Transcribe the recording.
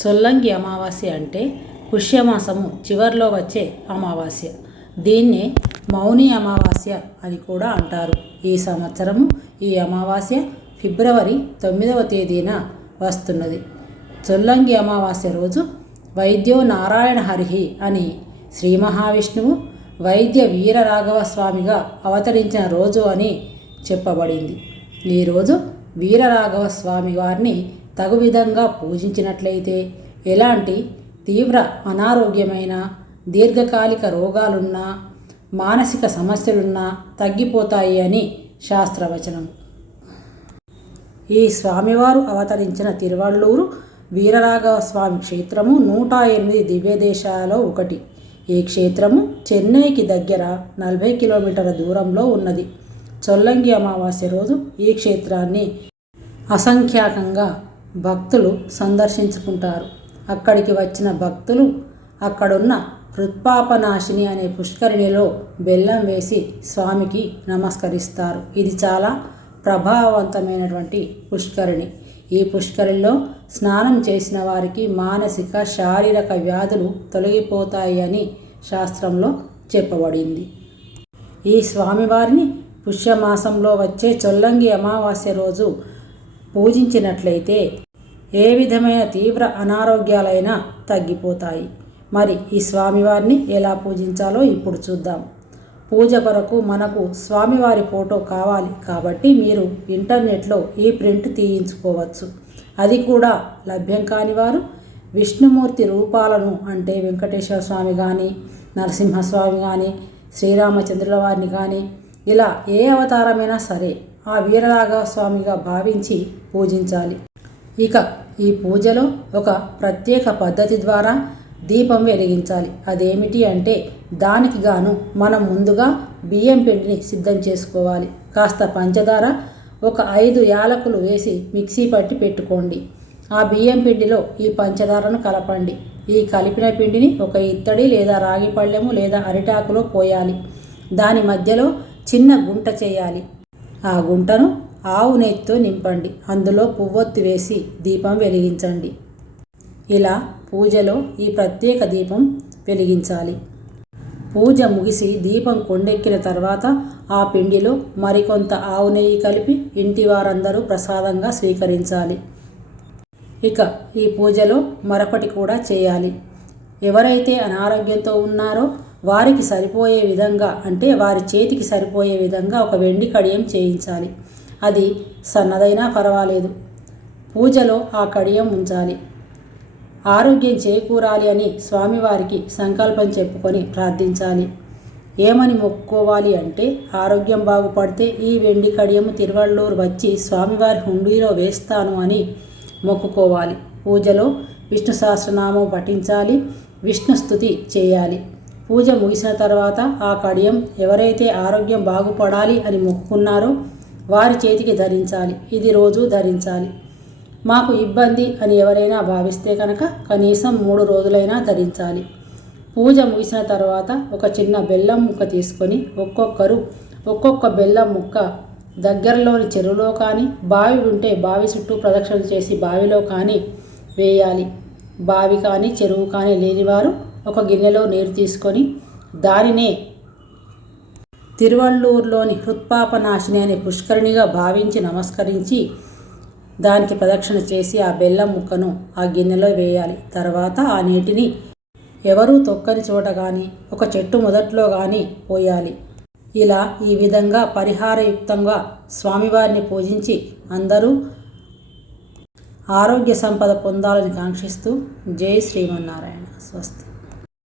చొల్లంగి అమావాస్య అంటే పుష్యమాసము చివర్లో వచ్చే అమావాస్య. దీన్నే మౌని అమావాస్య అని కూడా అంటారు. ఈ సంవత్సరము ఈ అమావాస్య ఫిబ్రవరి తొమ్మిదవ తేదీన వస్తున్నది. చొల్లంగి అమావాస్య రోజు వైద్యో నారాయణ హరిహి అని శ్రీ మహావిష్ణువు వైద్య వీరరాఘవ స్వామిగా అవతరించిన రోజు అని చెప్పబడింది. ఈరోజు వీరరాఘవ స్వామి వారిని తగు విధంగా పూజించినట్లయితే ఎలాంటి తీవ్ర అనారోగ్యమైన దీర్ఘకాలిక రోగాలున్నా మానసిక సమస్యలున్నా తగ్గిపోతాయి అని శాస్త్రవచనం. ఈ స్వామివారు అవతరించిన తిరువళ్ళూరు వీరరాఘవ స్వామి క్షేత్రము నూట ఎనిమిది దివ్యదేశాలలో ఒకటి. ఈ క్షేత్రము చెన్నైకి దగ్గర నలభై కిలోమీటర్ల దూరంలో ఉన్నది. చొల్లంగి అమావాస్య రోజు ఈ క్షేత్రాన్ని అసంఖ్యాకంగా భక్తులు సందర్శించుకుంటారు. అక్కడికి వచ్చిన భక్తులు అక్కడున్న హృత్పాపనాశిని అనే పుష్కరిణిలో బెల్లం వేసి స్వామికి నమస్కరిస్తారు. ఇది చాలా ప్రభావవంతమైనటువంటి పుష్కరిణి. ఈ పుష్కరిణిలో స్నానం చేసిన వారికి మానసిక శారీరక వ్యాధులు తొలగిపోతాయి అని శాస్త్రంలో చెప్పబడింది. ఈ స్వామివారిని పుష్యమాసంలో వచ్చే చొల్లంగి అమావాస్య రోజు పూజించినట్లయితే ఏ విధమైన తీవ్ర అనారోగ్యాలైనా తగ్గిపోతాయి. మరి ఈ స్వామివారిని ఎలా పూజించాలో ఇప్పుడు చూద్దాం. పూజ కొరకు మనకు స్వామివారి ఫోటో కావాలి కాబట్టి మీరు ఇంటర్నెట్లో ఈ ప్రింట్ తీయించుకోవచ్చు. అది కూడా లభ్యం కాని వారు విష్ణుమూర్తి రూపాలను అంటే వెంకటేశ్వర స్వామి కానీ నరసింహస్వామి కానీ శ్రీరామచంద్రుల వారిని కానీ ఇలా ఏ అవతారమైనా సరే ఆ వీరరాఘవ స్వామిగా భావించి పూజించాలి. ఇక ఈ పూజలో ఒక ప్రత్యేక పద్ధతి ద్వారా దీపం వెలిగించాలి. అదేమిటి అంటే దానికి గాను మనం ముందుగా బియ్యం పిండిని సిద్ధం చేసుకోవాలి. కాస్త పంచదార ఒక ఐదు యాలకులు వేసి మిక్సీ పట్టి పెట్టుకోండి. ఆ బియ్యం పిండిలో ఈ పంచదారను కలపండి. ఈ కలిపిన పిండిని ఒక ఇత్తడి లేదా రాగి పళ్ళెము లేదా అరిటాకులో పోయాలి. దాని మధ్యలో చిన్న గుంట చేయాలి. ఆ గుంటను ఆవు నెయ్యితో నింపండి. అందులో పువ్వొత్తి వేసి దీపం వెలిగించండి. ఇలా పూజలో ఈ ప్రత్యేక దీపం వెలిగించాలి. పూజ ముగిసి దీపం కొండెక్కిన తర్వాత ఆ పిండిలో మరికొంత ఆవు నెయ్యి కలిపి ఇంటి వారందరూ ప్రసాదంగా స్వీకరించాలి. ఇక ఈ పూజలో మరొకటి కూడా చేయాలి. ఎవరైతే అనారోగ్యంతో ఉన్నారో వారికి సరిపోయే విధంగా అంటే వారి చేతికి సరిపోయే విధంగా ఒక వెండి కడియం చేయించాలి. అది సన్నదైనా పర్వాలేదు. పూజలో ఆ కడియం ఉంచాలి. ఆరోగ్యం చేకూరాలి అని స్వామివారికి సంకల్పం చెప్పుకొని ప్రార్థించాలి. ఏమని మొక్కుకోవాలి అంటే ఆరోగ్యం బాగుపడితే ఈ వెండి కడియము తిరువళ్ళూరు వచ్చి స్వామివారి హుండీలో వేస్తాను అని మొక్కుకోవాలి. పూజలో విష్ణు సహస్రనామం పఠించాలి. విష్ణు స్థుతి చేయాలి. పూజ ముగిసిన తర్వాత ఆ కడియం ఎవరైతే ఆరోగ్యం బాగుపడాలి అని మొక్కుకున్నారో వారి చేతికి ధరించాలి. ఇది రోజు ధరించాలి. మాకు ఇబ్బంది అని ఎవరైనా భావిస్తే కనుక కనీసం మూడు రోజులైనా ధరించాలి. పూజ ముగిసిన తర్వాత ఒక చిన్న బెల్లం ముక్క తీసుకొని ఒక్కొక్కరు ఒక్కొక్క బెల్లం ముక్క దగ్గరలోని చెరువులో కానీ బావి ఉంటే బావి చుట్టూ ప్రదక్షిణ చేసి బావిలో కానీ వేయాలి. బావి కానీ చెరువు కానీ లేనివారు ఒక గిన్నెలో నీరు తీసుకొని దానినే తిరువళ్ళూరులోని హృత్పాపనాశిని అనే పుష్కరిణిగా భావించి నమస్కరించి దానికి ప్రదక్షిణ చేసి ఆ బెల్లం ముక్కను ఆ గిన్నెలో వేయాలి. తర్వాత ఆ నీటిని ఎవరూ తొక్కని చోట కానీ ఒక చెట్టు మొదట్లో కానీ పోయాలి. ఇలా ఈ విధంగా పరిహారయుక్తంగా స్వామివారిని పూజించి అందరూ ఆరోగ్య సంపద పొందాలని కాంక్షిస్తూ జై శ్రీమన్నారాయణ. స్వస్తి.